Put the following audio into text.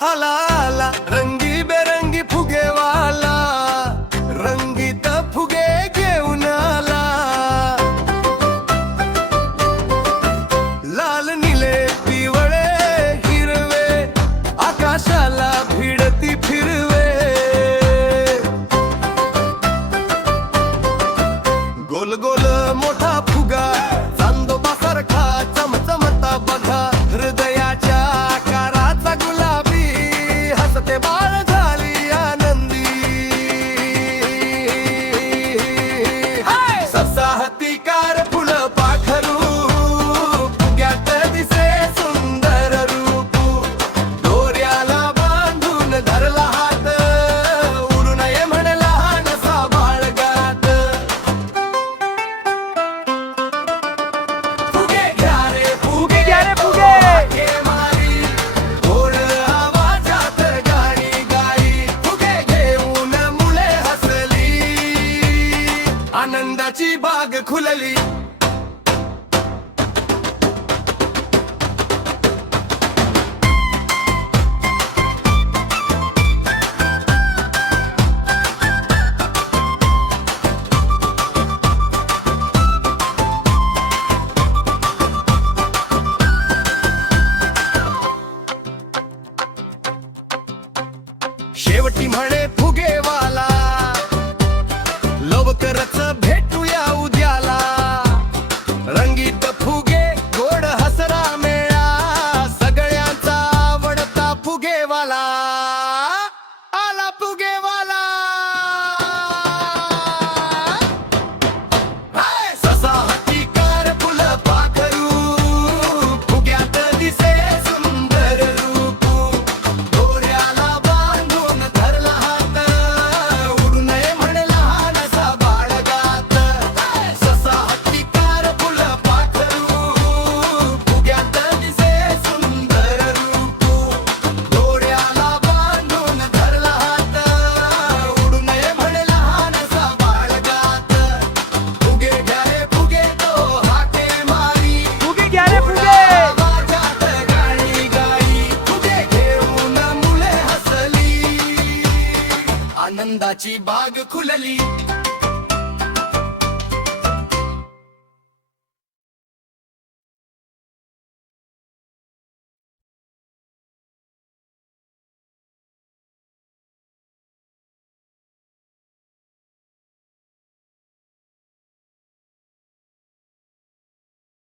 आला आला रंगी बेरंगी फुगेवाला, रंगीत फुगे घेऊन आला। लाल निळे पिवळे हिरवे आकाशाला भिडती फिरवे, गोल गोल मोठा फुगा चांदोबासारखा चमचमता बघा, हृदयाच्या आकाराचा गुलाबी हसते बाळ झाली आनंदी। ससाहतीकार फुलं पाखरू फुग्यात दिसे सुंदर रूप, दोऱ्याला बांधून धरला हात उडू नये म्हणे लहानसा बाळगात। फुगे घ्या रे फुगे घ्या रे फुगे, हाके मारी गोड आवाजात गाणी गाई, फुगे घेऊन मुले हसली आनंदाची बाग खुलली। शेवटी म्हणे फुगेवाला, लवकरच भेटूया उद्याला। रंगीत फुगे गोड हसरा मेळा, सगळ्यांचा आवडता फुगेवाला आला फुगेवाला। हाय! ससा हत्तीकार फुलं पाखरू फुग्यात दिसे सुंदर रूप, दोऱ्याला बांधून धरला हात उडू नये म्हणे लहानसा बाळगात। ससा हत्तीकार फुलं पाखरू फुग्यात दिसे सुंदर रूप, दोऱ्याला बांधून धरला हात उडू नये म्हणे लहानसा बाळगात। फुगे घ्या रे फुगे तो हाके मारी, फुगे घ्या रे फुगे, आवाजात गाणी गाई, फुगे घेऊन मुले हसली आनंदाची बाग खुलली।